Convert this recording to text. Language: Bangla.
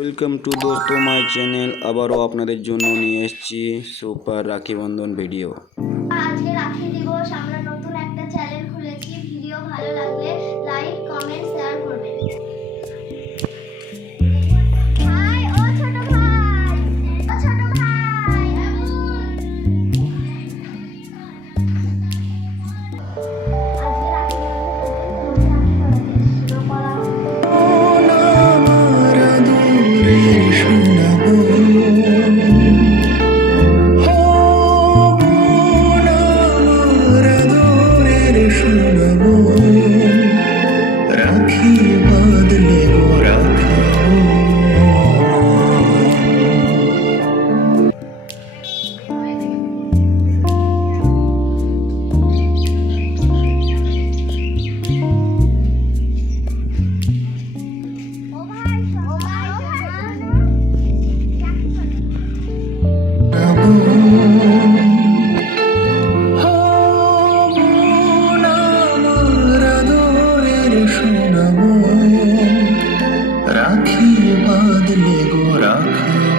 ওয়েলকাম টু দোস্তো মাই চ্যানেল। আবারও আপনাদের জন্য নিয়ে এসেছি সুপার রাখি বন্ধন ভিডিও। আজকে রাখি দিবস, আমরা নতুন একটা চ্যানেল খুলেছি। ভিডিও ভালো লাগলে লাইক, কমেন্ট, শেয়ার করবেন। ভাই, ও ছোট ভাই, ও ছোট ভাই, আজকে রাখি রাখি বাঁধলে গো রাখা ও ভাই, ও ভাই, রাখি বাঁধলে গো রাখা